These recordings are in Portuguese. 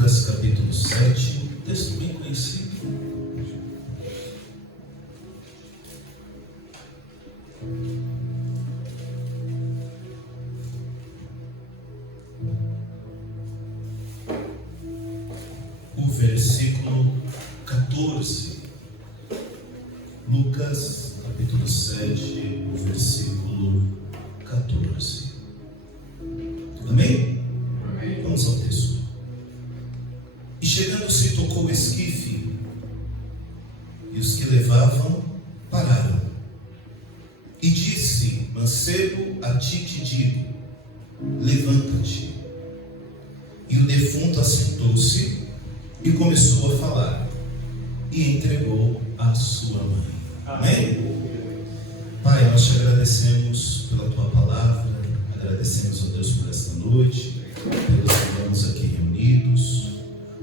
Lucas capítulo 7, texto bem conhecido. O versículo 14. Lucas capítulo 7, o versículo 14. Amém? Amém. Vamos ao texto. E chegando-se, tocou o esquife, e os que levavam pararam. E disse: mancebo, a ti te digo, levanta-te. E o defunto assentou-se e começou a falar, e entregou a sua mãe. Amém? Pai, nós te agradecemos pela tua palavra, agradecemos a Deus por esta noite, pelos irmãos aqui reunidos.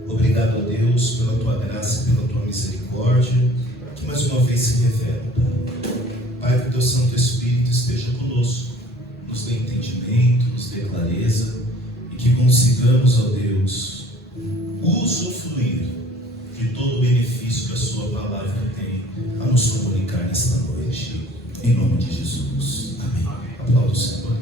Obrigado a Deus pela tua graça e pela tua misericórdia, que mais uma vez se revela, Pai. Que o teu Santo Espírito esteja conosco, nos dê entendimento, nos dê clareza, e que consigamos, ó Deus, usufruir de todo o benefício que a sua palavra tem a nos comunicar nesta noite. Em nome de Jesus. Amém. Aplauda o Senhor.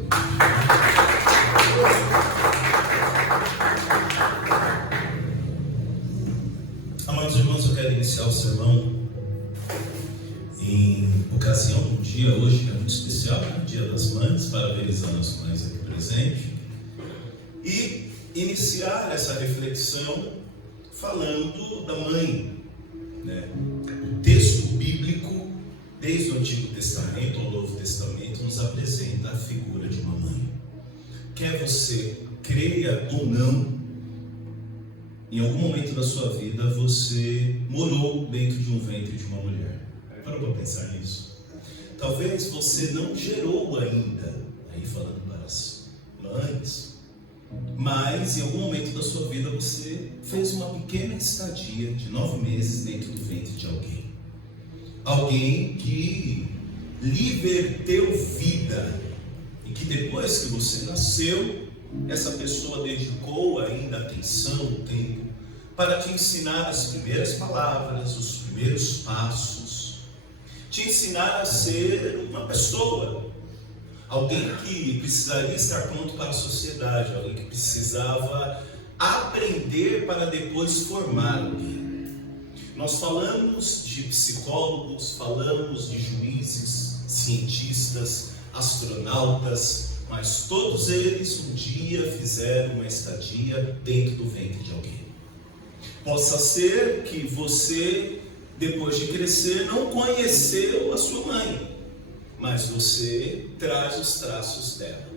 Amados irmãos, eu quero iniciar o sermão em ocasião de um dia hoje que é muito especial, o Dia das Mães, parabenizando as mães aqui presentes, e iniciar essa reflexão falando da mãe, né? O texto bíblico, desde o Antigo Testamento ao Novo Testamento, nos apresenta a figura de uma mãe. Quer você creia ou não, em algum momento da sua vida você morou dentro de um ventre de uma mulher. Parou para pensar nisso? Talvez você não gerou ainda, aí falando para as mães, mas em algum momento da sua vida você fez uma pequena estadia de 9 meses dentro do ventre de alguém. Alguém que lhe verteu vida e que depois que você nasceu, essa pessoa dedicou ainda atenção, tempo, para te ensinar as primeiras palavras, os primeiros passos, te ensinar a ser uma pessoa, alguém que precisaria estar pronto para a sociedade, alguém que precisava aprender para depois formar alguém. Nós falamos de psicólogos, falamos de juízes, cientistas, astronautas, mas todos eles um dia fizeram uma estadia dentro do ventre de alguém. Possa ser que você, depois de crescer, não conheceu a sua mãe, mas você traz os traços dela.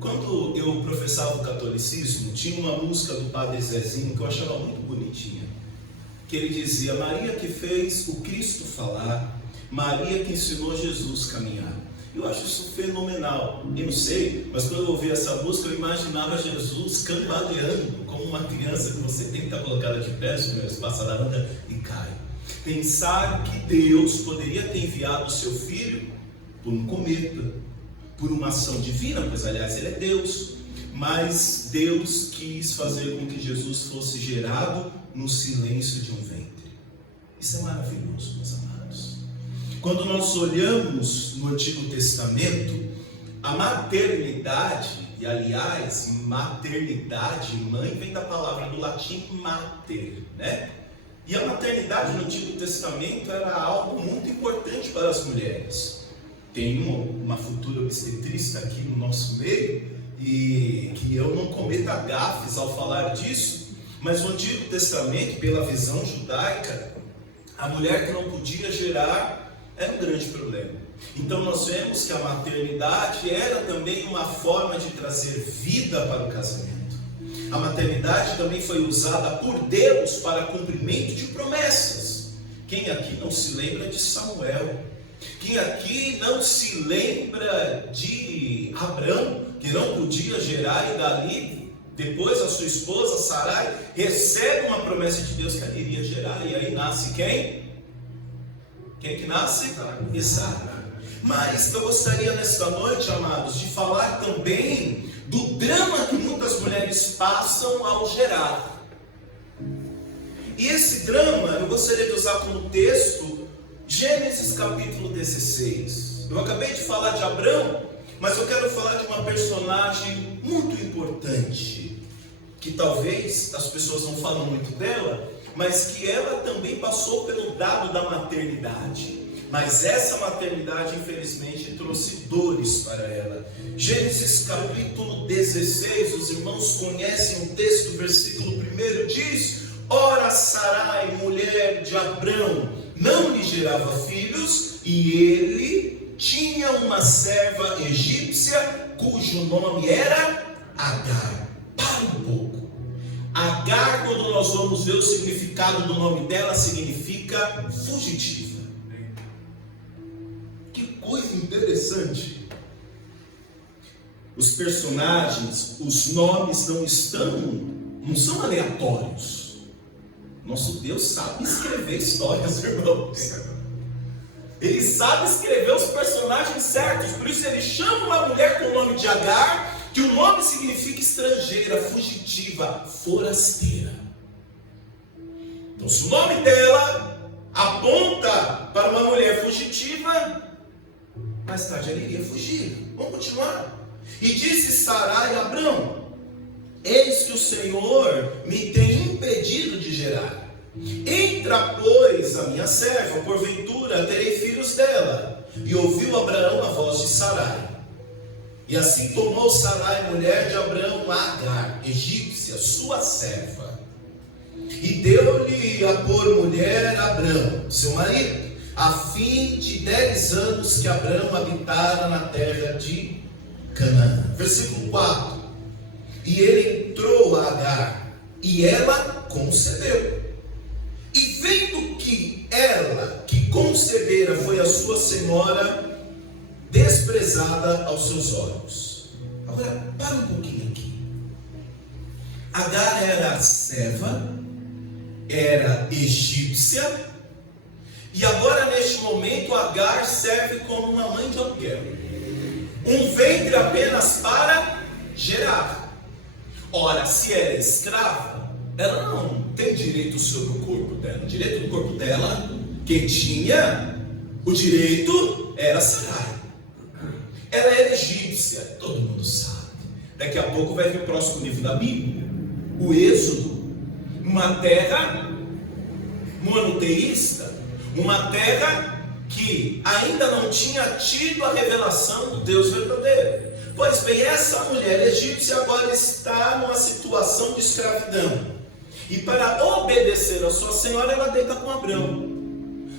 Quando eu professava o catolicismo, tinha uma música do Padre Zezinho que eu achava muito bonitinha, que ele dizia: Maria que fez o Cristo falar, Maria que ensinou Jesus a caminhar. Eu acho isso fenomenal. Eu não sei, mas quando eu ouvi essa música, eu imaginava Jesus cambaleando, como uma criança que você tem que estar colocada de pé, passa da anda e cai. Pensar que Deus poderia ter enviado o seu filho por um cometa, por uma ação divina, pois aliás ele é Deus, mas Deus quis fazer com que Jesus fosse gerado no silêncio de um ventre. Isso é maravilhoso, meus amados. Quando nós olhamos no Antigo Testamento, a maternidade, e aliás, maternidade, mãe, vem da palavra do latim mater, né? E a maternidade no Antigo Testamento era algo muito importante para as mulheres. Tem uma futura obstetrista aqui no nosso meio, e que eu não cometa gafes ao falar disso, mas no Antigo Testamento, pela visão judaica, a mulher que não podia gerar era um grande problema. Então nós vemos que a maternidade era também uma forma de trazer vida para o casamento. A maternidade também foi usada por Deus para cumprimento de promessas. Quem aqui não se lembra de Samuel? Quem aqui não se lembra de Abrão, que não podia gerar, e dali, depois a sua esposa Sarai recebe uma promessa de Deus que ela iria gerar, e aí nasce quem? Quem que nasce? Isaac. Mas eu gostaria nesta noite, amados, de falar também do drama que muitas mulheres passam ao gerar. E esse drama eu gostaria de usar como texto Gênesis capítulo 16. Eu acabei de falar de Abrão, mas eu quero falar de uma personagem muito importante, que talvez as pessoas não falam muito dela, mas que ela também passou pelo dado da maternidade. Mas essa maternidade, infelizmente, trouxe dores para ela. Gênesis capítulo 16, os irmãos conhecem o texto, versículo 1 diz: ora Sarai, mulher de Abrão, não lhe gerava filhos, e ele tinha uma serva egípcia, cujo nome era Agar. Para um pouco. Agar, quando nós vamos ver o significado do nome dela, significa fugitiva. Coisa interessante. Os personagens, os nomes não são aleatórios. Nosso Deus sabe escrever histórias, irmãos. Ele sabe escrever os personagens certos. Por isso ele chama uma mulher com o nome de Agar, que o nome significa estrangeira, fugitiva, forasteira. Então, se o nome dela aponta para uma mulher fugitiva, mais tarde ela iria fugir. Vamos continuar. E disse Sarai a Abrão: eis que o Senhor me tem impedido de gerar. Entra, pois, a minha serva, porventura terei filhos dela. E ouviu Abraão a voz de Sarai. E assim tomou Sarai, mulher de Abrão, Agar, egípcia, sua serva, e deu-lhe a por mulher Abrão, seu marido, a fim de 10 anos que Abrão habitara na terra de Canaã. Versículo 4. E ele entrou a Agar, e ela concebeu. E vendo que ela que concebera foi a sua senhora, desprezada aos seus olhos. Agora, para um pouquinho aqui. Agar era serva, era egípcia, e agora, neste momento, Agar serve como uma mãe de aluguel. Um ventre apenas para gerar. Ora, se era escrava, ela não tem direito sobre o corpo dela. O direito do corpo dela, quem tinha o direito era Sarai. Ela era egípcia, todo mundo sabe. Daqui a pouco vai vir o próximo livro da Bíblia, o Êxodo. Uma terra monoteísta, uma terra que ainda não tinha tido a revelação do Deus verdadeiro. Pois bem, essa mulher egípcia agora está numa situação de escravidão. E para obedecer a sua senhora, ela deita com Abrão.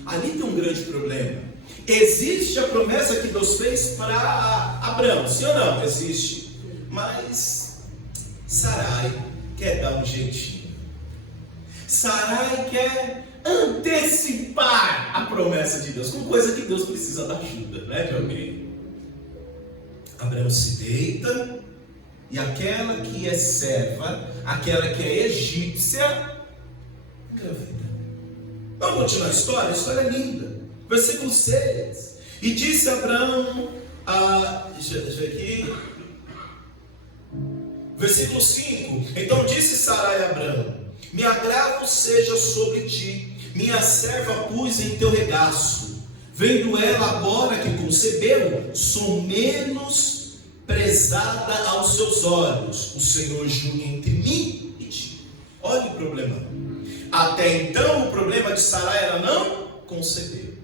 Ali tem um grande problema. Existe a promessa que Deus fez para Abrão, sim ou não? Existe. Mas Sarai quer dar um jeitinho. Sarai quer antecipar a promessa de Deus, com coisa que Deus precisa da ajuda, né, de alguém. Abraão se deita, e aquela que é serva, aquela que é egípcia, engravida. Vamos continuar a história é linda. Versículo 6. E disse Abraão deixa eu ver aqui. Versículo 5. Então disse Sarai a Abraão: me agravo seja sobre ti, minha serva pus em teu regaço. Vendo ela agora que concebeu, sou menos prezada aos seus olhos. O Senhor julga entre mim e ti. Olha o problema. Até então o problema de Sarai era não conceber.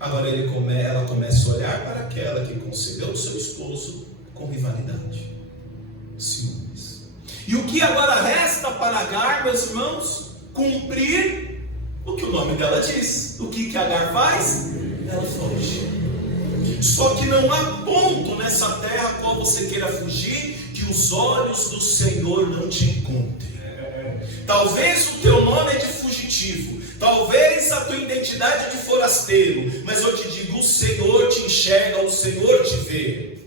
Agora ela começa a olhar para aquela que concebeu o seu esposo com rivalidade, ciúmes. E o que agora resta para Agar, meus irmãos? Cumprir o que o nome dela diz. O que Agar faz? Ela foge. Só que não há ponto nessa terra a qual você queira fugir que os olhos do Senhor não te encontrem. Talvez o teu nome é de fugitivo, talvez a tua identidade é de forasteiro, mas eu te digo, o Senhor te enxerga, o Senhor te vê.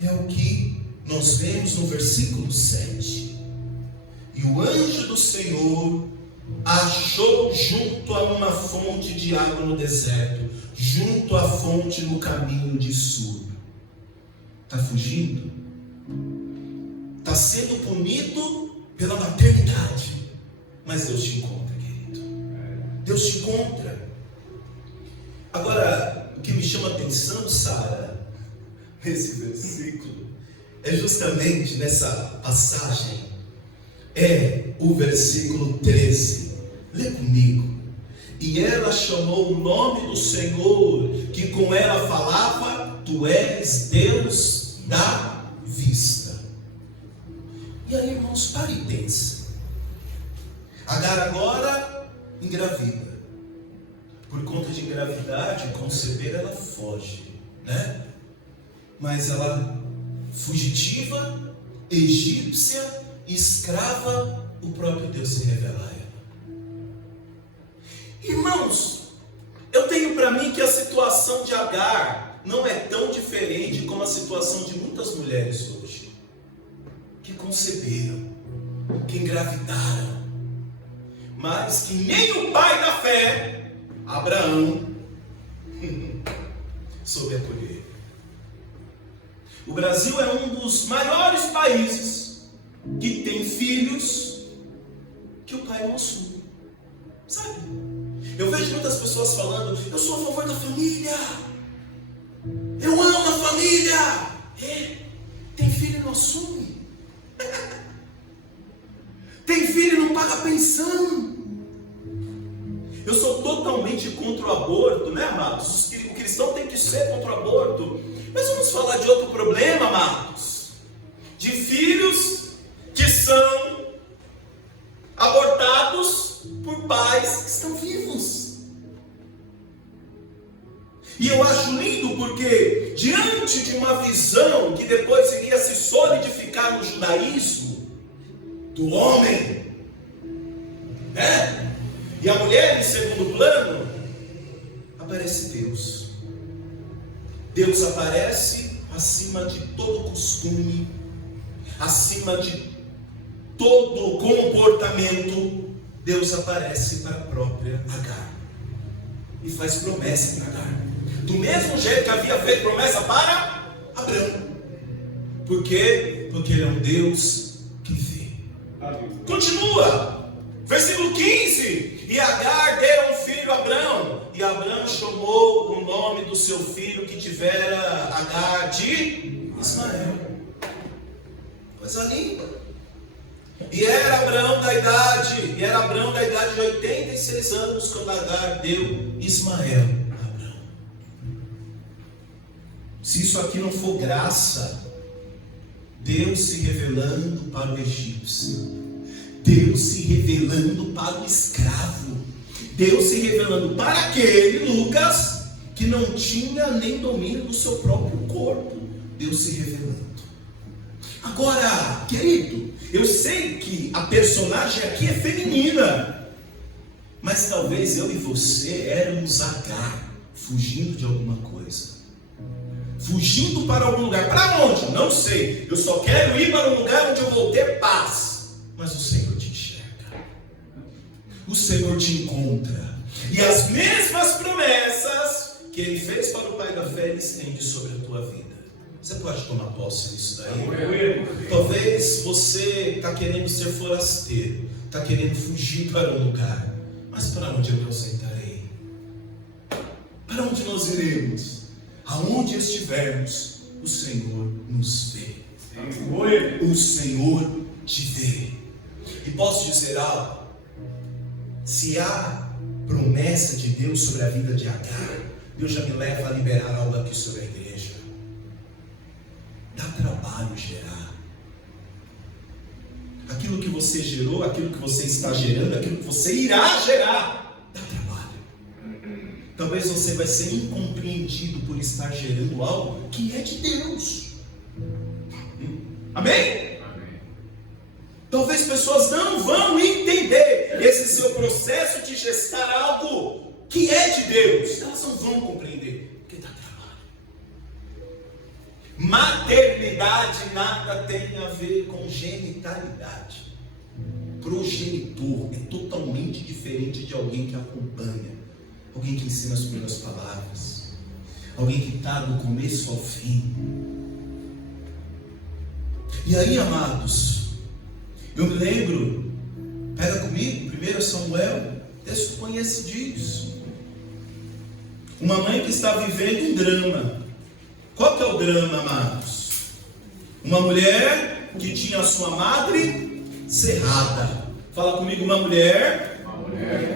É o que nós vemos no versículo 7. E o anjo do Senhor achou junto a uma fonte de água no deserto, junto à fonte no caminho de Sur. Está fugindo? Está sendo punido pela maternidade. Mas Deus te encontra, querido. Deus te encontra. Agora, o que me chama a atenção, Sara, nesse versículo, é justamente nessa passagem, é o versículo 13. Lê comigo. E ela chamou o nome do Senhor, que com ela falava: tu és Deus da vista. E aí, irmãos, pare e pensa. Agar agora engravida. Por conta de engravidar, de conceber, ela foge, né? Mas ela, fugitiva, egípcia, escrava, o próprio Deus se revela a ela. Irmãos, eu tenho para mim que a situação de Agar não é tão diferente como a situação de muitas mulheres hoje, que conceberam, que engravidaram, mas que nem o pai da fé, Abraão, soube acolher. O Brasil é um dos maiores países que tem filhos que o pai não assume, sabe? Eu vejo muitas pessoas falando: eu sou a favor da família, eu amo a família. Tem filho e não assume. Tem filho e não paga pensão. Eu sou totalmente contra o aborto, né, amados? O cristão tem que ser contra o aborto. Mas vamos falar de outro problema, amados. De filhos que são abortados por pais que estão vivos. E eu acho lindo porque, diante de uma visão que depois iria se solidificar no judaísmo, do homem, né? E a mulher em segundo plano, aparece Deus. Deus aparece acima de todo costume, acima de todo comportamento. Deus aparece para a própria Agar e faz promessa para Agar, do mesmo jeito que havia feito promessa para Abraão. Por quê? Porque Ele é um Deus que vê. Continua, versículo 15: e Agar deu um filho a Abraão, e Abraão chamou o nome do seu filho que tivera Agar de Ismael. Coisa linda. E era Abraão da idade de 86 anos quando Agar deu Ismael a Abraão. Se isso aqui não for graça, Deus se revelando para o egípcio, Deus se revelando para o escravo, Deus se revelando para aquele Lucas que não tinha nem domínio do seu próprio corpo, Deus se revelando. Agora, querido, eu sei que a personagem aqui é feminina, mas talvez eu e você éramos Agar, fugindo de alguma coisa, fugindo para algum lugar. Para onde? Não sei. Eu só quero ir para um lugar onde eu vou ter paz. Mas o Senhor te enxerga, o Senhor te encontra, e as mesmas promessas que Ele fez para o pai da fé, Ele estende sobre a tua vida. Você pode tomar posse disso daí? Talvez você está querendo ser forasteiro, está querendo fugir para um lugar, mas para onde eu me ausentarei? Para onde nós iremos? Aonde estivermos, o Senhor nos vê. O Senhor te vê. E posso dizer algo: se há promessa de Deus sobre a vida de Agar, Deus já me leva a liberar algo aqui sobre a igreja. Dá trabalho gerar. Aquilo que você gerou, aquilo que você está gerando, aquilo que você irá gerar, dá trabalho. Talvez você vai ser incompreendido por estar gerando algo que é de Deus. Amém? Talvez pessoas não vão entender esse seu processo de gestar algo que é de Deus. Elas não vão compreender, porque dá trabalho. Maternidade nada tem a ver com genitalidade. Progenitor é totalmente diferente de alguém que acompanha, alguém que ensina as primeiras palavras, alguém que está do começo ao fim. E aí, amados, Eu me lembro, pega comigo, 1 Samuel, texto conhecidíssimo. Uma mãe que está vivendo um drama. Qual que é o drama, amados? Uma mulher que tinha a sua madre cerrada. Fala comigo, uma mulher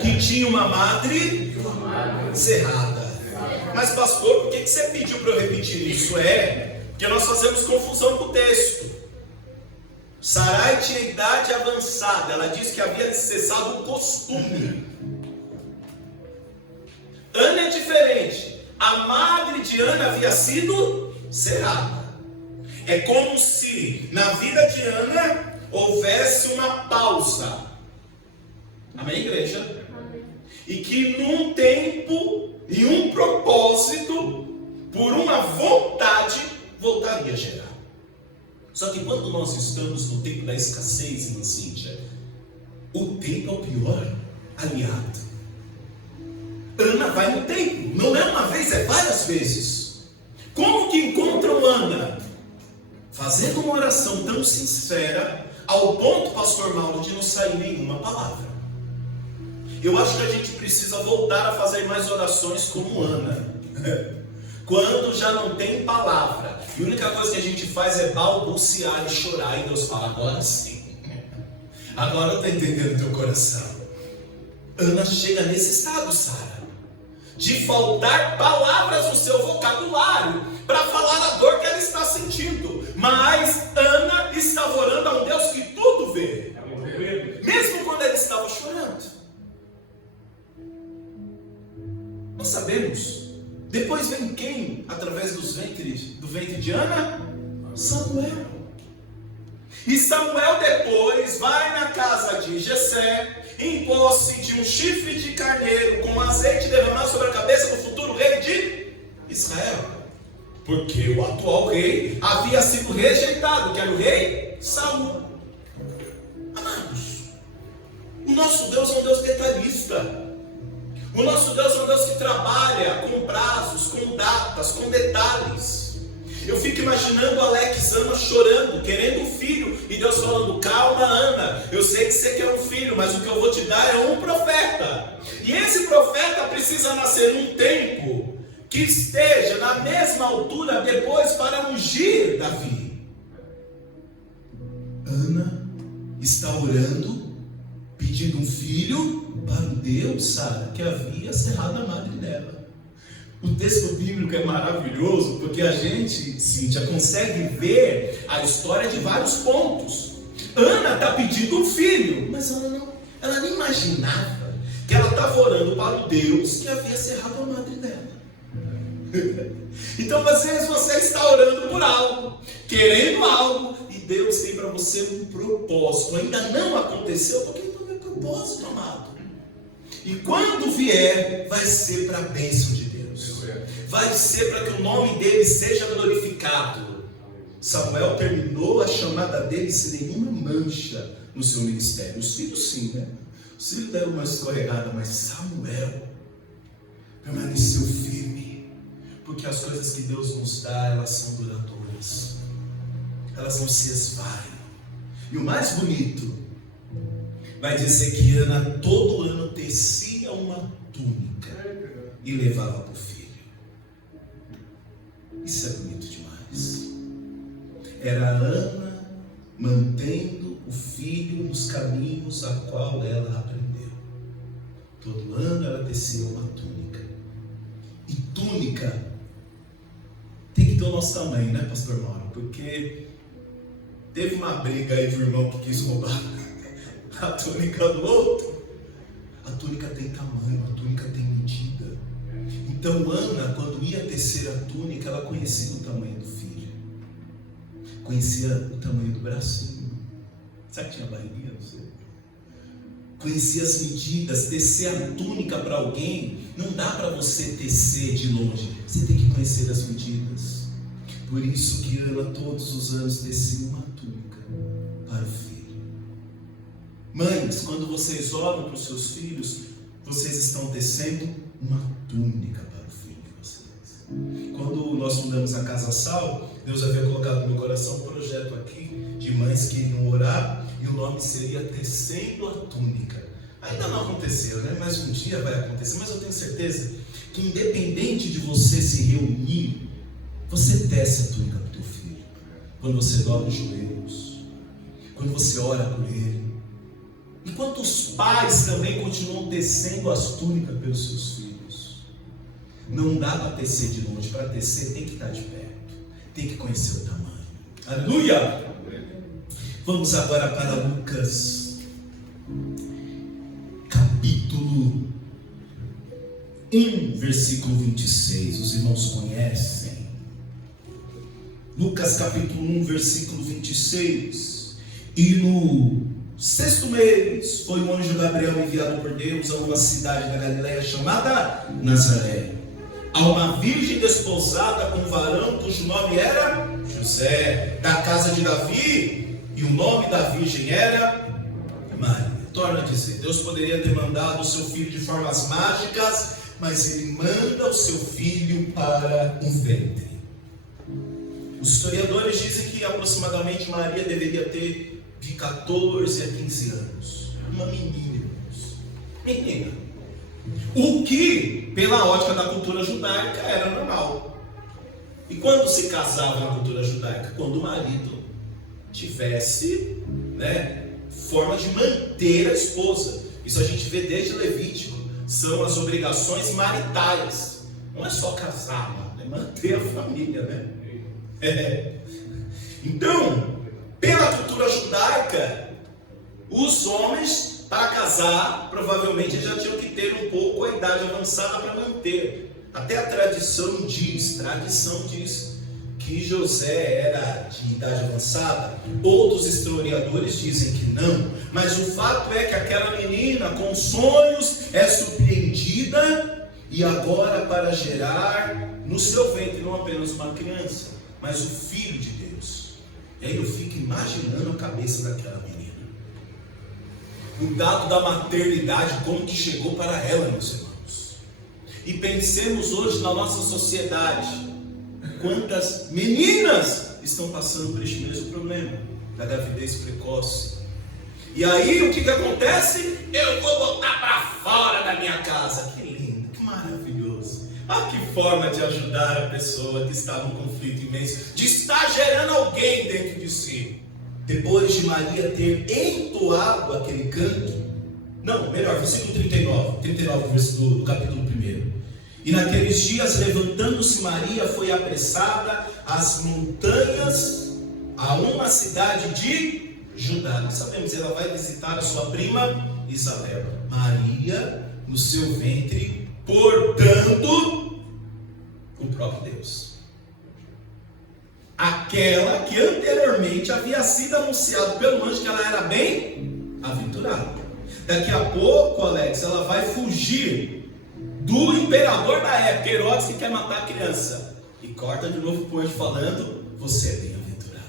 que tinha uma madre cerrada. Mas pastor, por que você pediu para eu repetir isso? Porque nós fazemos confusão com o texto. Sarai tinha idade avançada. Ela disse que havia cessado o costume. Ana é diferente. A madre de Ana havia sido cerrada. É como se na vida de Ana houvesse uma pausa. Amém, igreja? Amém. E que num tempo, em um propósito, por uma vontade, voltaria a gerar. Só que quando nós estamos no tempo da escassez, irmã Cíntia, o tempo é o pior aliado. Ana vai no templo, não é uma vez, é várias vezes. Como que encontram Ana? Fazendo uma oração tão sincera, ao ponto, pastor Mauro, de não sair nenhuma palavra. Eu acho que a gente precisa voltar a fazer mais orações como Ana. Quando já não tem palavra, e a única coisa que a gente faz é balbuciar e chorar, e Deus fala, agora sim. Agora eu estou entendendo o teu coração. Ana chega nesse estado, Sara, de faltar palavras no seu vocabulário para falar a dor que ela está sentindo. Mas Ana estava orando a um Deus que tudo vê, mesmo quando ela estava chorando. Nós sabemos. Depois vem quem? Através do ventre de Ana? Samuel. E Samuel depois vai na casa de Jessé, em posse de um chifre de carneiro com azeite derramado sobre a cabeça do futuro rei de Israel. Porque o atual rei havia sido rejeitado, que era o rei Saul. Amados, o nosso Deus é um Deus detalhista. O nosso Deus é um Deus que trabalha com prazos, com datas, com detalhes. Eu fico imaginando Alex, Ana chorando, querendo um filho, e Deus falando, calma Ana, eu sei que você quer um filho, mas o que eu vou te dar é um profeta. E esse profeta precisa nascer num tempo que esteja na mesma altura depois para ungir Davi. Ana está orando, pedindo um filho para um Deus, Sara, que havia cerrado a madre dela. O texto bíblico é maravilhoso, porque a gente, Cíntia, consegue ver a história de vários pontos. Ana está pedindo um filho, mas ela nem imaginava que ela estava orando para o Deus que havia cerrado a madre dela. Então às vezes você está orando por algo, querendo algo, e Deus tem para você um propósito. Ainda não aconteceu, porque não é propósito, amado. E quando vier, vai ser para a bênção de Deus, vai ser para que o nome dele seja glorificado. Samuel terminou a chamada dele sem nenhuma mancha no seu ministério. Os filhos sim, né? Os filhos deram uma escorregada, mas Samuel permaneceu firme, porque as coisas que Deus nos dá, elas são duradouras, elas não se esvaem. E o mais bonito, vai dizer que Ana todo ano tecia uma túnica e levava para o filho. Isso é bonito demais. Era Ana mantendo o filho nos caminhos a qual ela aprendeu. Todo ano ela tecia uma túnica. E túnica tem que ter o nosso tamanho, né, pastor Mauro? Porque teve uma briga aí do irmão que quis roubar a túnica do outro. A túnica tem tamanho, a túnica tem medida. Então Ana, quando ia tecer a túnica, ela conhecia o tamanho do filho, conhecia o tamanho do bracinho. Sabe que tinha barriguinha? Não sei. Conhecia as medidas. Tecer a túnica para alguém, não dá para você tecer de longe, você tem que conhecer as medidas. Por isso que Ana todos os anos tecia uma túnica para o filho. Mães, quando vocês olham para os seus filhos, vocês estão tecendo uma túnica para o filho de vocês. Quando nós fundamos a Casa Sal, Deus havia colocado no meu coração um projeto aqui de mães que iriam orar e o nome seria Tecendo a Túnica. Ainda não aconteceu, né? Mas um dia vai acontecer. Mas eu tenho certeza que independente de você se reunir, você tece a túnica para o teu filho. Quando você dobra os joelhos, quando você ora por ele. E quantos pais também continuam tecendo as túnicas pelos seus filhos? Não dá para tecer de longe. Para tecer tem que estar de perto, tem que conhecer o tamanho. Aleluia! Vamos agora para Lucas capítulo 1, versículo 26. Os irmãos conhecem. Lucas capítulo 1, versículo 26. E no 6º mês foi um anjo Gabriel enviado por Deus a uma cidade da Galileia chamada Nazaré, a uma virgem desposada com um varão cujo nome era José, da casa de Davi, e o nome da virgem era Maria. Torna a dizer, Deus poderia ter mandado o seu filho de formas mágicas, mas ele manda o seu filho para um ventre. Os historiadores dizem que aproximadamente Maria deveria ter de 14 a 15 anos. Uma menina. O que, pela ótica da cultura judaica, era normal. E quando se casava na cultura judaica? Quando o marido tivesse, forma de manter a esposa. Isso a gente vê desde Levítico. São as obrigações maritais. Não é só casar, é manter a família, Então, pela cultura judaica, os homens, para casar, provavelmente já tinham que ter um pouco a idade avançada para manter. Até a tradição diz que José era de idade avançada. Outros historiadores dizem que não, mas o fato é que aquela menina com sonhos é surpreendida e agora para gerar no seu ventre não apenas uma criança, mas o Filho de Deus. E aí eu fico imaginando a cabeça daquela menina, o dado da maternidade, como que chegou para ela, meus irmãos. E pensemos hoje na nossa sociedade, quantas meninas estão passando por este mesmo problema da gravidez precoce. E aí o que acontece? Eu vou botar para fora da minha casa. Que lindo, que maravilhoso. Que forma de ajudar a pessoa que está num conflito imenso, de estar gerando alguém dentro de si. Depois de Maria ter entoado aquele canto, versículo 39 do capítulo 1. E naqueles dias, levantando-se Maria, foi apressada às montanhas, a uma cidade de Judá. Nós sabemos, ela vai visitar a sua prima Isabel. Maria, no seu ventre, portando o próprio Deus. Aquela que anteriormente havia sido anunciado pelo anjo que ela era bem-aventurada. Daqui a pouco, Alex, ela vai fugir do imperador da época, Herodes, que quer matar a criança. E corta de novo para o anjo falando: você é bem-aventurada.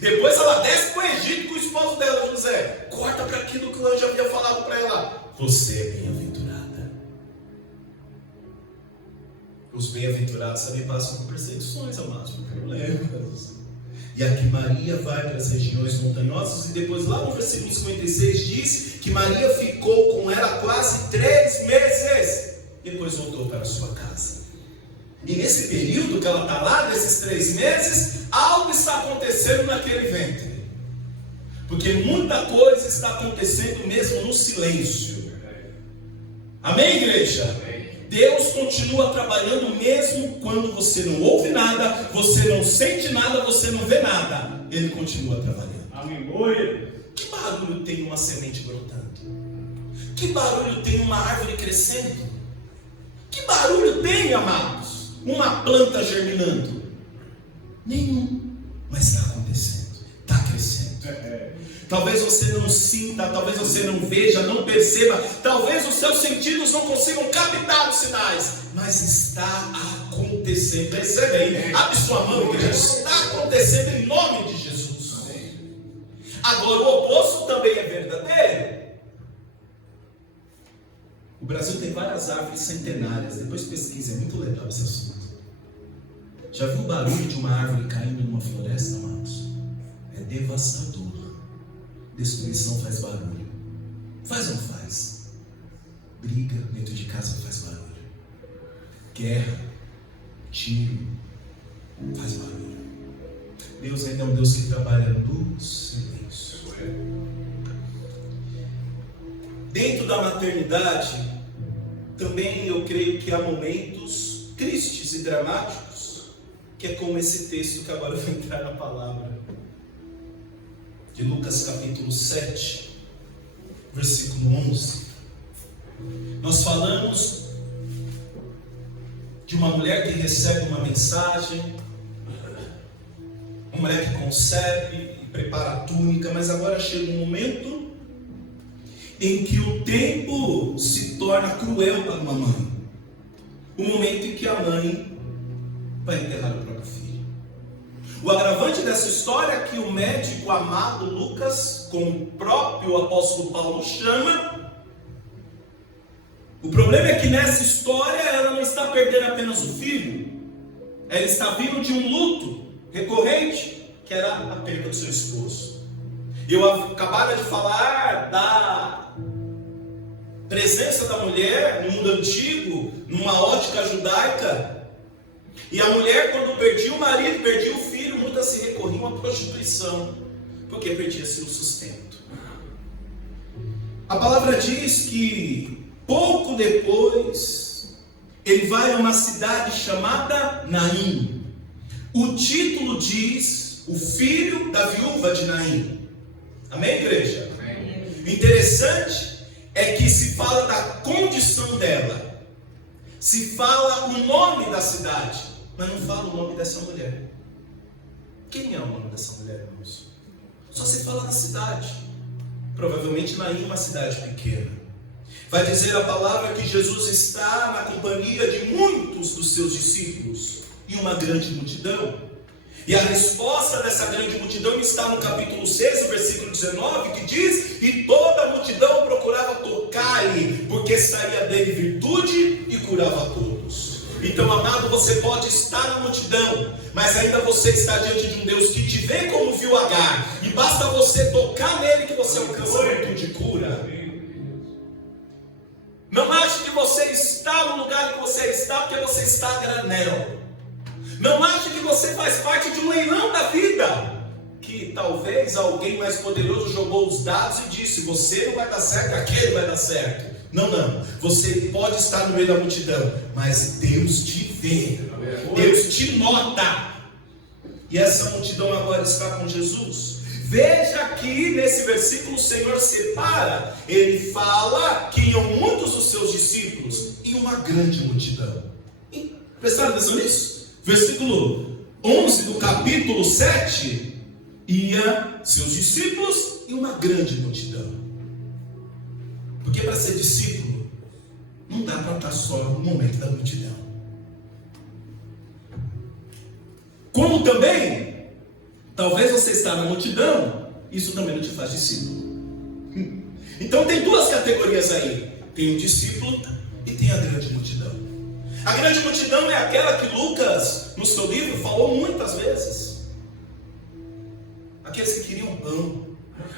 Depois ela desce para o Egito com o esposo dela, José. Corta para aquilo que o anjo havia falado para ela: você é bem-aventurada. Os bem-aventurados também passam por perseguições, amados, por problemas. E aqui Maria vai para as regiões montanhosas, e depois lá no versículo 56 diz que Maria ficou com ela quase 3 meses, depois voltou para a sua casa. E nesse período que ela está lá, nesses 3 meses, algo está acontecendo naquele ventre, porque muita coisa está acontecendo mesmo no silêncio. Amém, igreja? Amém. Deus continua trabalhando mesmo quando você não ouve nada, você não sente nada, você não vê nada. Ele continua trabalhando. Amém. Que barulho tem uma semente brotando? Que barulho tem uma árvore crescendo? Que barulho tem, amados, uma planta germinando? Nenhum. Mas está acontecendo, está crescendo. Talvez você não sinta, talvez você não veja, não perceba, talvez os seus sentidos não consigam captar os sinais, mas está acontecendo. Recebe aí, abre sua mão, igreja. Está acontecendo em nome de Jesus. Agora, o oposto também é verdadeiro. O Brasil tem várias árvores centenárias. Depois pesquisa, é muito legal esse assunto. Já viu o barulho de uma árvore caindo numa floresta, amados? é devastador. Destruição faz barulho. Faz ou não faz? Briga dentro de casa faz barulho. Guerra, tiro, faz barulho. Deus ainda é um Deus que trabalha no silêncio. Dentro da maternidade, também eu creio que há momentos tristes e dramáticos, que é como esse texto que agora eu vou entrar na palavra, de Lucas capítulo 7, versículo 11. Nós falamos de uma mulher que recebe uma mensagem, uma mulher que concebe e prepara a túnica, mas agora chega um momento em que o tempo se torna cruel para uma mãe. O momento em que a mãe vai enterrar o próprio filho. O agravante dessa história é que o médico amado Lucas, como o próprio apóstolo Paulo chama, o problema é que nessa história ela não está perdendo apenas o filho, ela está vindo de um luto recorrente, que era a perda do seu esposo. Eu acabava de falar da presença da mulher no mundo antigo, numa ótica judaica. E a mulher, quando perdia o marido, perdia o filho, muitas se recorriam à prostituição, porque perdia-se o sustento. A palavra diz que pouco depois ele vai a uma cidade chamada Naim. O título diz: o filho da viúva de Naim. Amém, igreja? Amém. Interessante é que se fala da condição dela, se fala o nome da cidade, mas não fala o nome dessa mulher. Quem é o nome dessa mulher, irmãos? Só se fala da cidade. Provavelmente Naim é uma cidade pequena. Vai dizer a palavra que Jesus está na companhia de muitos dos seus discípulos e uma grande multidão. E a resposta dessa grande multidão está no capítulo 6, versículo 19, que diz: e toda a multidão procurava tocar-lhe, porque saía dele virtude e curava todos. Então, amado, você pode estar na multidão, mas ainda você está diante de um Deus que te vê como viu Agar, e basta você tocar nele que você alcança a virtude e cura. Não ache que você está no lugar que você está porque você está a granel. Não ache que você faz parte de um leilão da vida, que talvez alguém mais poderoso jogou os dados e disse: você não vai dar certo, aquele vai dar certo. Não, não. Você pode estar no meio da multidão, mas Deus te vê. Deus te nota. E essa multidão agora está com Jesus. Veja que nesse versículo o Senhor separa. Ele fala que iam muitos dos seus discípulos e uma grande multidão. E prestaram atenção nisso? Versículo 11 do capítulo 7, ia seus discípulos e uma grande multidão. Porque para ser discípulo, não dá para estar só no momento da multidão. Como também, talvez você está na multidão, isso também não te faz discípulo. Então tem duas categorias aí. Tem o discípulo e tem a grande multidão. A grande multidão é aquela que Lucas, no seu livro, falou muitas vezes. Aqueles que queriam pão,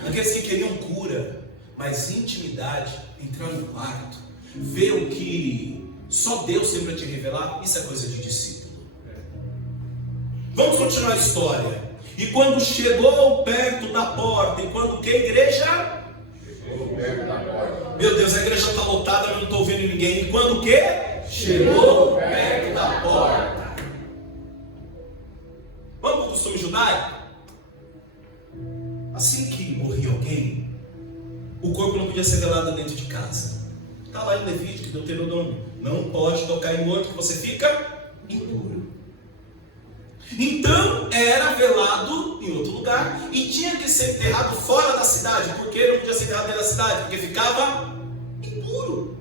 aqueles que queriam cura, mas intimidade, entrar no quarto, ver o que só Deus tem para te revelar, isso é coisa de discípulo. Vamos continuar a história. E quando chegou perto da porta, e quando que, igreja? Chegou perto da porta. Meu Deus, a igreja está lotada, eu não estou vendo ninguém. E quando que? Chegou perto da porta. Vamos para o costume judaico? Assim que morria alguém, o corpo não podia ser velado dentro de casa. Está lá em Levítico, Deuteronômio. Não pode tocar em morto que você fica impuro. Então era velado em outro lugar e tinha que ser enterrado fora da cidade. Por que não podia ser enterrado dentro da cidade? Porque ficava impuro.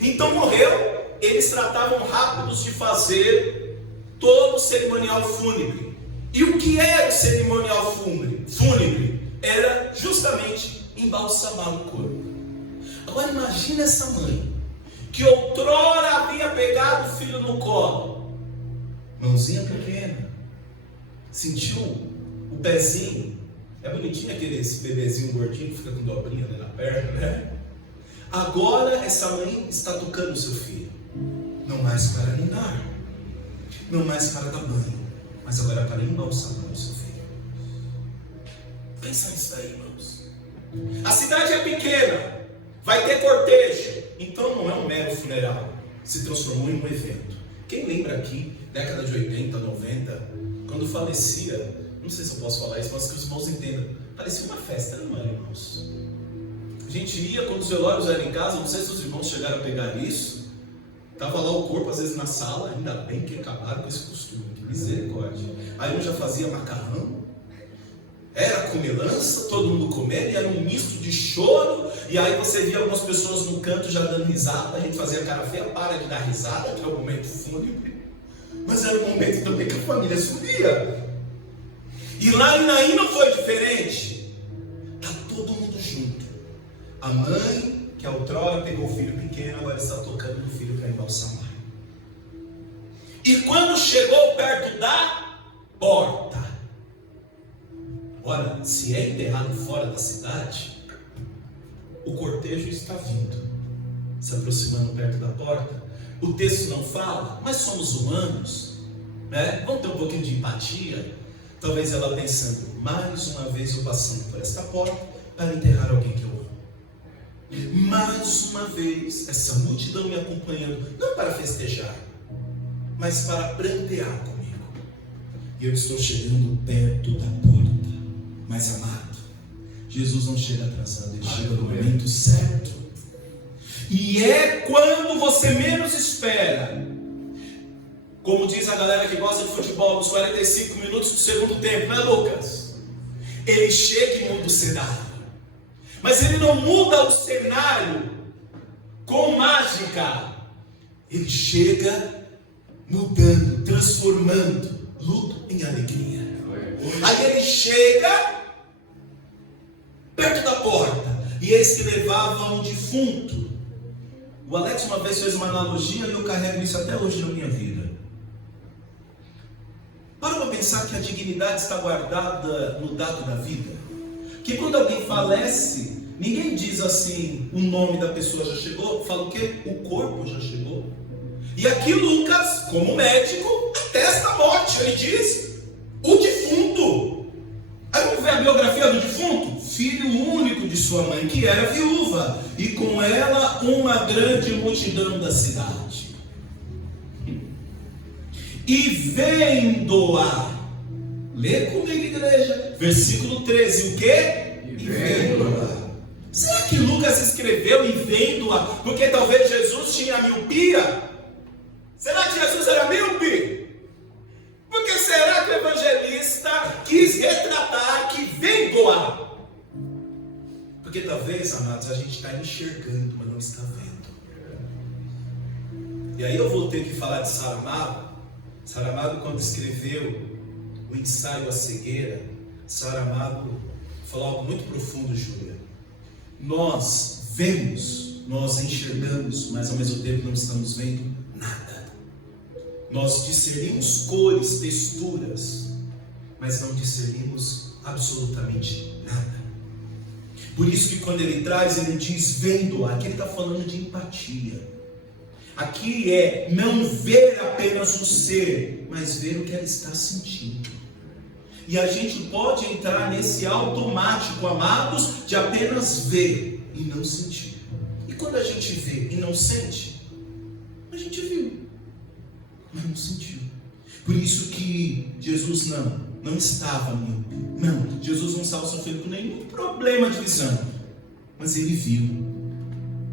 Então morreu. Eles tratavam rápidos de fazer todo o cerimonial fúnebre. E o que era o cerimonial fúnebre? Era justamente embalsamar o corpo. Agora imagina essa mãe, que outrora havia pegado o filho no colo, mãozinha pequena, sentiu o pezinho, é bonitinho esse bebezinho gordinho que fica com dobrinha ali na perna, né? Agora essa mãe está tocando o seu filho, não mais para ninar, não mais para dar banho, mas agora para embalsamar o seu filho. Pensa nisso aí, irmãos. A cidade é pequena, vai ter cortejo, então não é um mero funeral, se transformou em um evento. Quem lembra aqui, década de 80, 90, quando falecia, não sei se eu posso falar isso, mas que os irmãos entendam, parecia uma festa, não era, irmãos? A gente ia, quando os velórios eram em casa, não sei se os irmãos chegaram a pegar isso, estava lá o corpo às vezes na sala, ainda bem que acabaram com esse costume, que misericórdia. Aí eu já fazia macarrão, era comilança, todo mundo comendo, e era um misto de choro, e aí você via algumas pessoas no canto já dando risada, a gente fazia cara feia, para de dar risada, que é o momento fúnebre, mas era um momento também que a família subia. E lá em Naim não foi diferente, está todo mundo junto. A mãe, que outrora pegou o filho pequeno, agora está tocando no filho para embalsamar. E quando chegou perto da porta, ora, se é enterrado fora da cidade, o cortejo está vindo, se aproximando perto da porta. O texto não fala, mas somos humanos, né? Vamos ter um pouquinho de empatia. Talvez ela pensando, mais uma vez eu passando por esta porta para enterrar alguém que eu amo. Mais uma vez essa multidão me acompanhando, não para festejar, mas para prantear comigo. E eu estou chegando perto da porta. Mas amado, Jesus não chega atrasado, Ele chega no momento certo. E é quando você menos espera. Como diz a galera que gosta de futebol, nos 45 minutos do segundo tempo, não é, Lucas? Ele chega e muda o cenário. Mas Ele não muda o cenário com mágica. Ele chega mudando, transformando luto em alegria. Aí Ele chega perto da porta, e eis que levava um defunto. O Alex uma vez fez uma analogia, e eu carrego isso até hoje na minha vida. Para pensar que a dignidade está guardada no dado da vida. Que quando alguém falece, ninguém diz assim, o nome da pessoa já chegou, fala o quê? O corpo já chegou. E aqui Lucas, como médico, atesta a morte. Ele diz, o defunto. Aí vamos ver a biografia do defunto. Filho único de sua mãe, que era viúva, e com ela uma grande multidão da cidade. E vendo-a, lê comigo, igreja, versículo 13, o quê? E vendo-a. Será que Lucas escreveu e vendo-a porque talvez Jesus tinha miopia? Será que Jesus era míope? Porque será que o evangelista quis retratar que vendo-a? Porque talvez, amados, a gente está enxergando, mas não está vendo. E aí eu vou ter que falar de Saramago. Saramago, quando escreveu o ensaio A Cegueira, Saramago falou algo muito profundo, Júlia. Nós vemos, nós enxergamos, mas ao mesmo tempo não estamos vendo nada. Nós discernimos cores, texturas, mas não discernimos absolutamente nada. Por isso que quando ele traz, ele diz vendo, aqui ele está falando de empatia. Aqui é não ver apenas um ser, mas ver o que ela está sentindo. E a gente pode entrar nesse automático, amados, de apenas ver e não sentir. E quando a gente vê e não sente, a gente viu, mas não sentiu. Por isso que Jesus não estava míope. Não, Jesus não estava sofrendo com nenhum problema de visão, mas ele viu.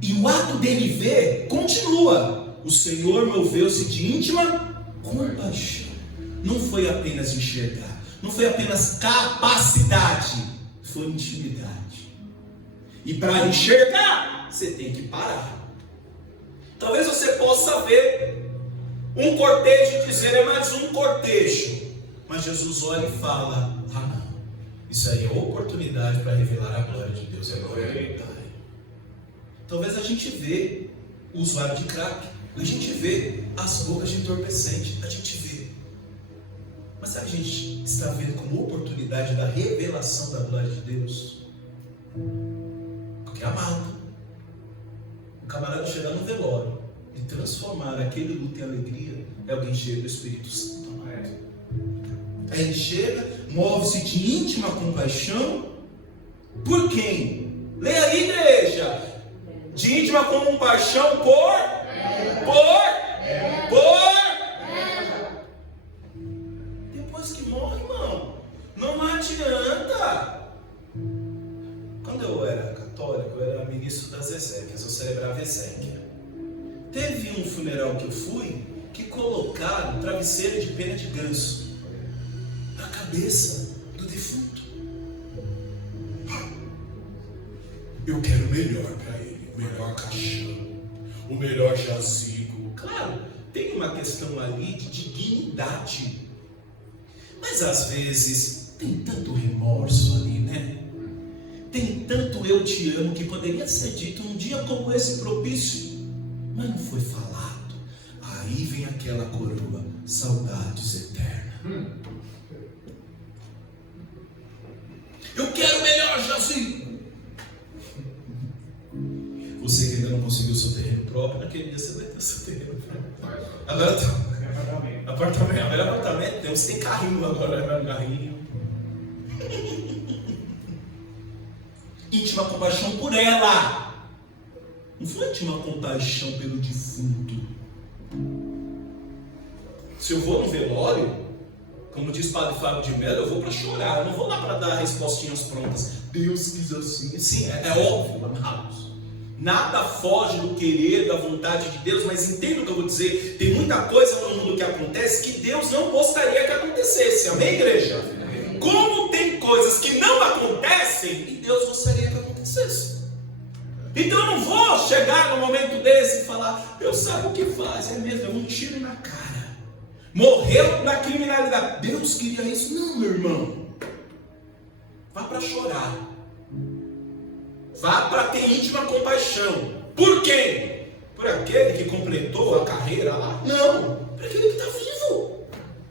E o ato dele ver continua. O Senhor moveu-se de íntima compaixão. Não foi apenas enxergar, não foi apenas capacidade, foi intimidade. E para enxergar, você tem que parar. Talvez você possa ver um cortejo e dizer, é mais um cortejo. Mas Jesus olha e fala, não, isso aí é oportunidade para revelar a glória de Deus, é a glória do Pai. Talvez a gente vê o usuário de crack, a gente vê as bocas de entorpecente, a gente vê. Mas sabe, a gente está vendo como oportunidade da revelação da glória de Deus. Porque amado, o camarada chegar no velório e transformar aquele luto em alegria, é alguém cheio do Espírito Santo. Aí ele chega, move-se de íntima compaixão. Por quem? Leia aí, igreja. De íntima compaixão por. Depois que morre, irmão, não adianta. Quando eu era católico, eu era ministro das exéquias, eu celebrava exéquia. Teve um funeral que eu fui, que colocaram travesseiro de pena de ganso na cabeça do defunto. Eu quero o melhor para ele, o melhor caixão, o melhor jazigo. Claro, tem uma questão ali de dignidade, mas às vezes tem tanto remorso ali, né? Tem tanto eu te amo que poderia ser dito num dia como esse propício, mas não foi falado. Aí vem aquela coroa, saudades eternas. Eu quero o melhor jazigo. Você que ainda não conseguiu seu terreno próprio, naquele dia você vai ter seu terreno próprio. Agora tem apartamento, tem uns que tem carrinho agora, né? Um carrinho. Íntima compaixão por ela. Não foi íntima compaixão pelo defunto. Se eu vou no velório, como diz Padre Fábio de Mello, eu vou para chorar, eu não vou lá para dar respostinhas prontas. Deus quis assim. Sim, é óbvio, amados. Nada foge do querer, da vontade de Deus, mas entenda o que eu vou dizer. Tem muita coisa no mundo que acontece que Deus não gostaria que acontecesse. Amém, igreja? Amém. Como tem coisas que não acontecem e Deus gostaria que acontecesse. Então eu não vou chegar no momento desse e falar, Deus sabe o que faz, é mesmo, eu um tiro na cara. Morreu na criminalidade. Deus queria isso? Não, meu irmão. Vá para chorar. Vá para ter íntima compaixão. Por quem? Por aquele que completou a carreira lá? Não. Por aquele que está vivo.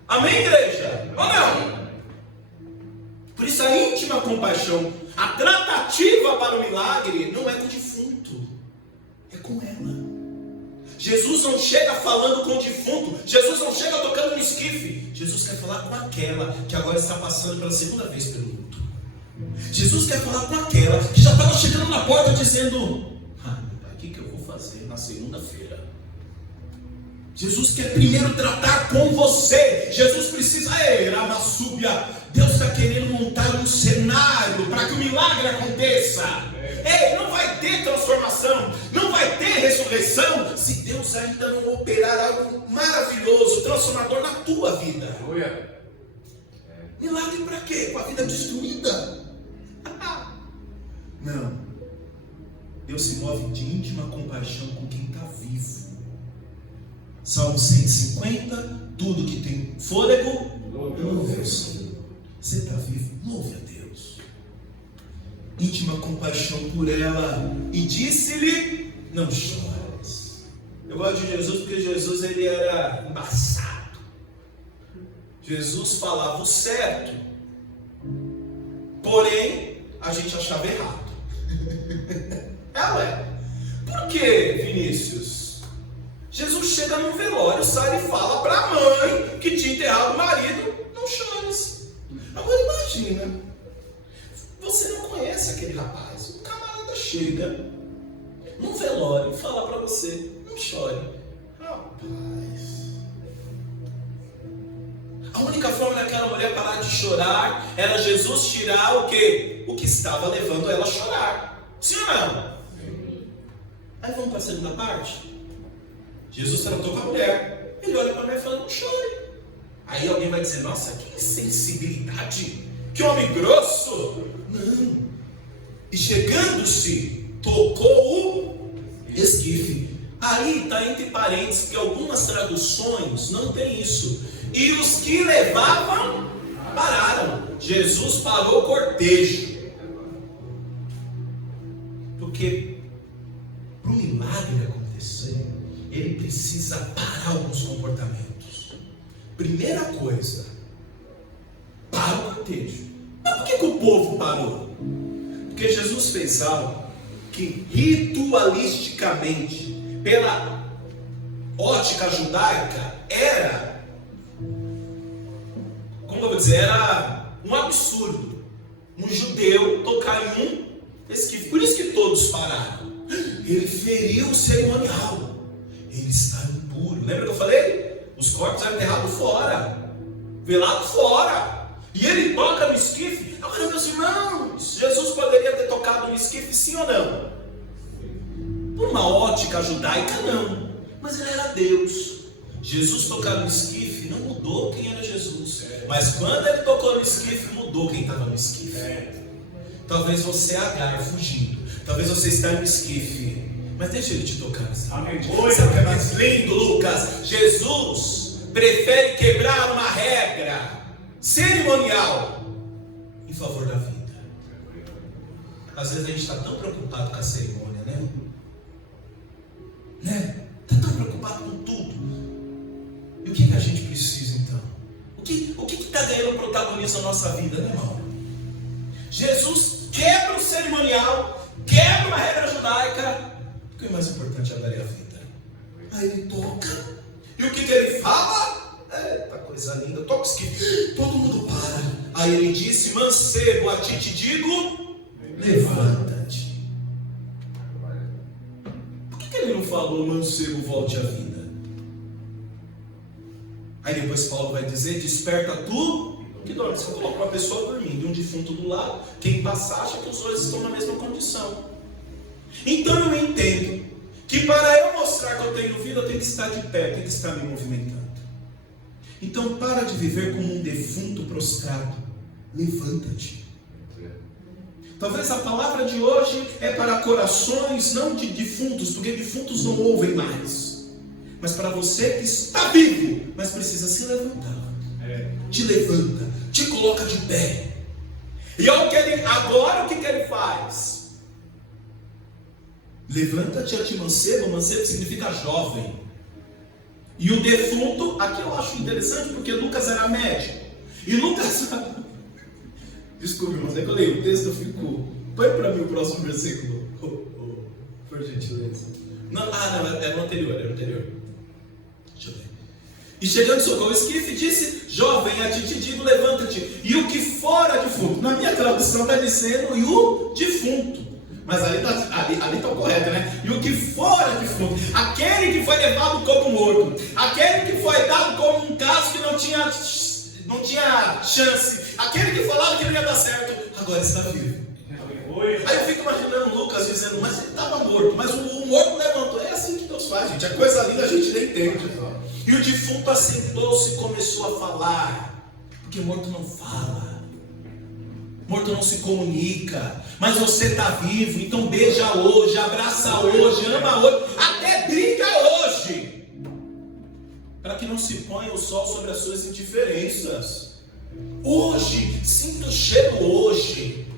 Amém, igreja? Ou não? Por isso a íntima compaixão, a tratativa para o milagre não é com o defunto, é com ela. Jesus não chega falando com o defunto, Jesus não chega tocando no esquife. Jesus quer falar com aquela que agora está passando pela segunda vez pelo luto. Jesus quer falar com aquela que já estava chegando na porta dizendo, meu pai, o que eu vou fazer na segunda-feira? Jesus quer primeiro tratar com você. Jesus precisa, Deus está querendo montar um cenário para que o milagre aconteça. Não vai ter transformação, não vai ter ressurreição, se Deus ainda não operar algo maravilhoso, transformador na tua vida. Milagre para quê? Com a vida destruída? Não. Deus se move de íntima compaixão com quem está vivo. Salmo 150, tudo que tem fôlego, louve ao Senhor. Você está vivo, louve a Deus. Íntima compaixão por ela. E disse-lhe, não chores. Eu gosto de Jesus porque Jesus ele era embaçado. Jesus falava o certo, porém a gente achava errado. Por que, Vinícius? Jesus chega no velório, sai e fala para a mãe que tinha enterrado o marido, não chores. Agora imagina, você não conhece aquele rapaz, o camarada chega no velório e fala para você, não chore. Rapaz, a única forma daquela mulher parar de chorar era Jesus tirar o quê? O que estava levando ela a chorar. Sim ou não? Aí vamos para a segunda parte. Jesus tratou com a mulher. Ele olha para a mulher e fala, não chore. Aí alguém vai dizer, nossa, que insensibilidade, que homem grosso. Não. E chegando-se, tocou o esquife. Aí está entre parênteses, que algumas traduções não tem isso. E os que levavam, pararam. Jesus parou o cortejo. Porque para o milagre acontecer, ele precisa parar alguns comportamentos. Primeira coisa, cortejo. Mas por que o povo parou? Porque Jesus fez algo que ritualisticamente, pela ótica judaica, era, como eu vou dizer, era um absurdo. Um judeu tocar em um esquife. Por isso que todos pararam. Ele feriu o cerimonial. Ele está impuro. Lembra que eu falei? Os corpos eram enterrados fora, velado fora. E ele toca no esquife. Agora, meus irmãos, Jesus poderia ter tocado no esquife, sim ou não? Por uma ótica judaica, não. Mas ele era Deus. Jesus tocar no esquife não mudou quem era Jesus. Mas quando ele tocou no esquife, mudou quem estava no esquife. Talvez você é Agar fugindo. Talvez você está no esquife. Mas deixa ele te tocar. Amém. Sabe o que é mais lindo, Lucas? Jesus prefere quebrar uma regra cerimonial em favor da vida. Às vezes a gente está tão preocupado com a cerimônia, né? Está tão preocupado com tudo. E o que a gente precisa então? O que está ganhando protagonismo na nossa vida, né, irmão? Jesus quebra o cerimonial, quebra uma regra judaica, porque o mais importante é dar a vida. Aí ele toca, e o que ele fala? Eita, coisa linda, toca o esquife, todo mundo para. Aí ele disse: mancebo, a ti te digo, levanta-te. Por que ele não falou, mancebo, volte à vida? Aí depois Paulo vai dizer: desperta tu que dorme. Você coloca uma pessoa dormindo e um defunto do lado, quem passar acha que os dois estão na mesma condição. Então eu entendo que para eu mostrar que eu tenho vida, eu tenho que estar de pé, eu tenho que estar me movimentando. Então para de viver como um defunto prostrado. Levanta-te. Talvez a palavra de hoje é para corações não de defuntos, porque defuntos não ouvem mais, mas para você que está vivo, mas precisa se levantar. Te levanta, te coloca de pé. E agora o que ele faz? Levanta-te a ti, mancebo. Mancebo significa jovem. E o defunto, aqui eu acho interessante, porque Lucas era médico. E Lucas... Desculpe, mas é que eu leio o texto, eu fico... Põe para mim o próximo versículo, por gentileza. Não, era o anterior, Deixa eu ver. E chegando socorro o esquife, disse: jovem, a ti te digo, levanta-te. E o que fora defunto, na minha tradução está dizendo, e o defunto. Mas ali está correto, né? E o que fora defunto, aquele que foi levado como morto, aquele que foi dado como um caso que não tinha chance, aquele que falava que não ia dar certo, agora está vivo. Aí eu fico imaginando Lucas dizendo: mas ele estava morto, mas o morto levantou. É assim que Deus faz, gente. A coisa linda a gente nem entende. E o defunto assentou-se e começou a falar, porque morto não fala, morto não se comunica. Mas você está vivo, então beija hoje, abraça hoje, ama hoje, até briga hoje, para que não se ponha o sol sobre as suas indiferenças. Hoje, sinta o cheiro hoje.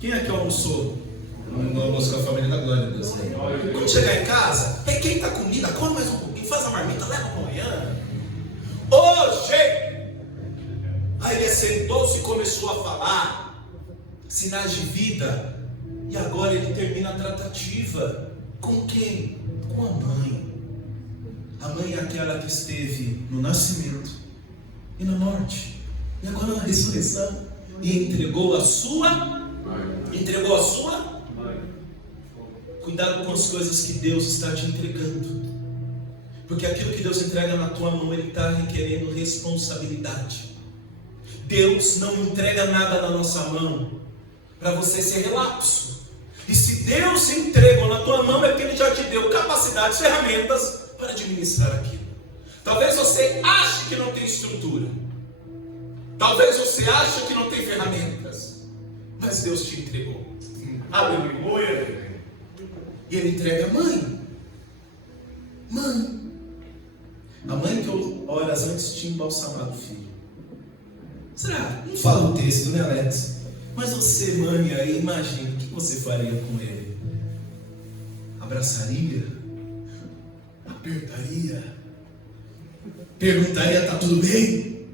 Quem é que almoçou? No almoço com a família da glória de Deus. Quando chegar em casa, requenta a comida, come mais um pouquinho, faz a marmita, leva amanhã. Hoje! Aí ele sentou-se e começou a falar sinais de vida. E agora ele termina a tratativa. Com quem? Com a mãe. A mãe é aquela que esteve no nascimento e na morte, e agora na ressurreição, e entregou a sua. Cuidado com as coisas que Deus está te entregando, porque aquilo que Deus entrega na tua mão, Ele está requerendo responsabilidade. Deus não entrega nada na nossa mão para você ser relapso. E se Deus se entregou na tua mão, é porque Ele já te deu capacidades, ferramentas para administrar aquilo. Talvez você ache que não tem estrutura, talvez você ache que não tem ferramentas, mas Deus te entregou. Aleluia. E Ele entrega a mãe. A mãe que horas antes tinha embalsamado o filho. Será? Não fala o texto, né, Alex? Mas você, mãe, aí imagina, o que você faria com ele? Abraçaria? Apertaria? Perguntaria: tá tudo bem?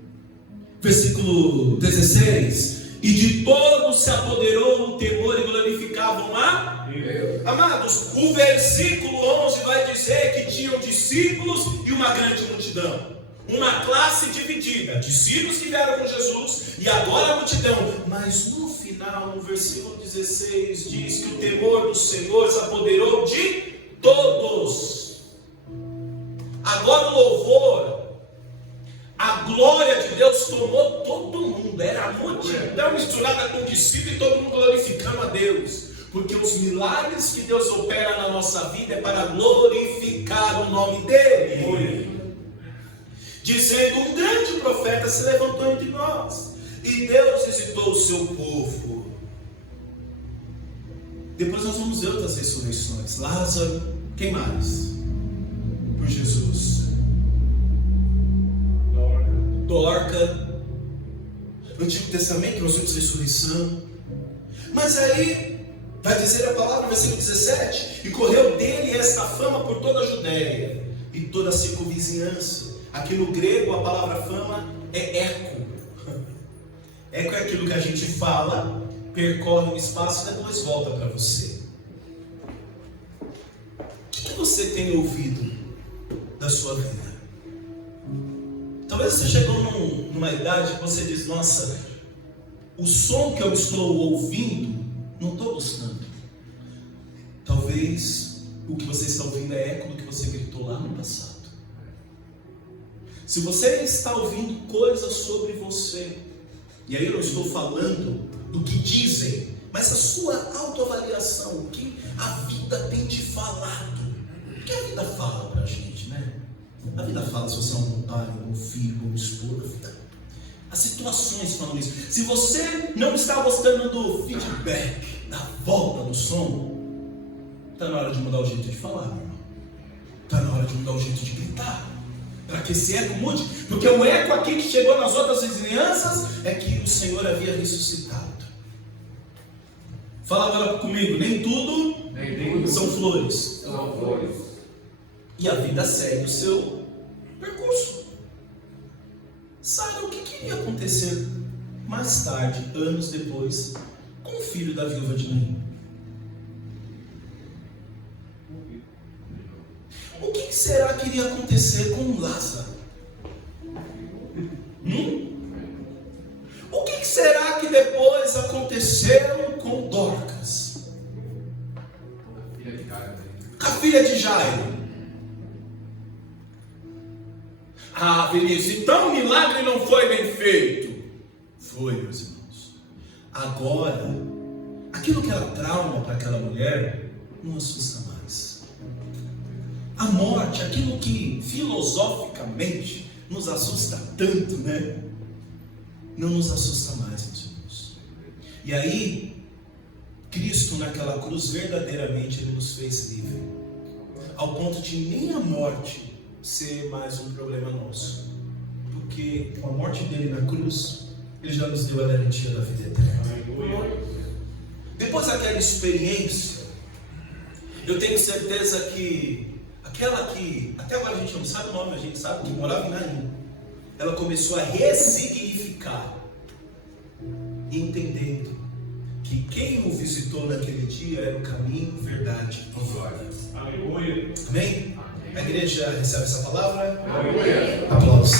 Versículo 16. E de todos se apoderou o temor e glorificavam a Deus. Amados, o versículo 11 vai dizer que tinham discípulos e uma grande multidão. Uma classe dividida, discípulos que vieram com Jesus e agora a multidão. Mas no final, no versículo 16, diz que o temor do Senhor se apoderou de todos. Agora o louvor, a glória de Deus tomou todo mundo. Era a multidão misturada com discípulos e todo mundo glorificando a Deus. Porque os milagres que Deus opera na nossa vida é para glorificar o nome dEle. Dizendo, um grande profeta se levantou entre nós, e Deus visitou o seu povo. Depois nós vamos ver outras ressurreições. Lázaro, quem mais? Por Jesus. Dorca. No Antigo Testamento nós vimos ressurreição. Mas aí vai dizer a palavra, versículo 17: e correu dele esta fama por toda a Judéia e toda a circunvizinhança. Aqui no grego a palavra fama é eco. Eco é aquilo que a gente fala, percorre o espaço e depois volta para você. O que você tem ouvido da sua vida? Talvez você chegou numa idade que você diz, nossa, o som que eu estou ouvindo, não estou gostando. Talvez o que você está ouvindo é eco do que você gritou lá no passado. Se você está ouvindo coisas sobre você, e aí eu não estou falando do que dizem, mas a sua autoavaliação, o que a vida tem te falado. O que a vida fala pra gente, né? A vida fala se você é um pai, um filho, um esposo. As situações falam isso. Se você não está gostando do feedback, da volta do som, está na hora de mudar o jeito de falar, meu irmão. Está na hora de mudar o jeito de gritar. Para que esse eco mude, porque o eco aqui que chegou nas outras vizinhanças é que o Senhor havia ressuscitado. Fala agora comigo, nem tudo são flores. E a vida segue o seu percurso. Sabe o que iria acontecer mais tarde, anos depois, com o filho da viúva de Naim? O que será que iria acontecer com Lázaro? O que será que depois aconteceu com Dorcas? A filha de Jairo. Ah, Vinícius, então o milagre não foi bem feito. Foi, meus irmãos. Agora, aquilo que era trauma para aquela mulher, não assusta mais. A morte, aquilo que filosoficamente nos assusta tanto, né? Não nos assusta mais, meus irmãos. E aí, Cristo naquela cruz, verdadeiramente Ele nos fez livre. Ao ponto de nem a morte ser mais um problema nosso. Porque com a morte dele na cruz, Ele já nos deu a garantia da vida eterna. Depois daquela experiência, eu tenho certeza que aquela que, até agora a gente não sabe o nome, a gente sabe que morava em Naim, ela começou a ressignificar, entendendo que quem o visitou naquele dia era o caminho, verdade e vida. Aleluia. Amém? A igreja recebe essa palavra? Aleluia. Aplausos.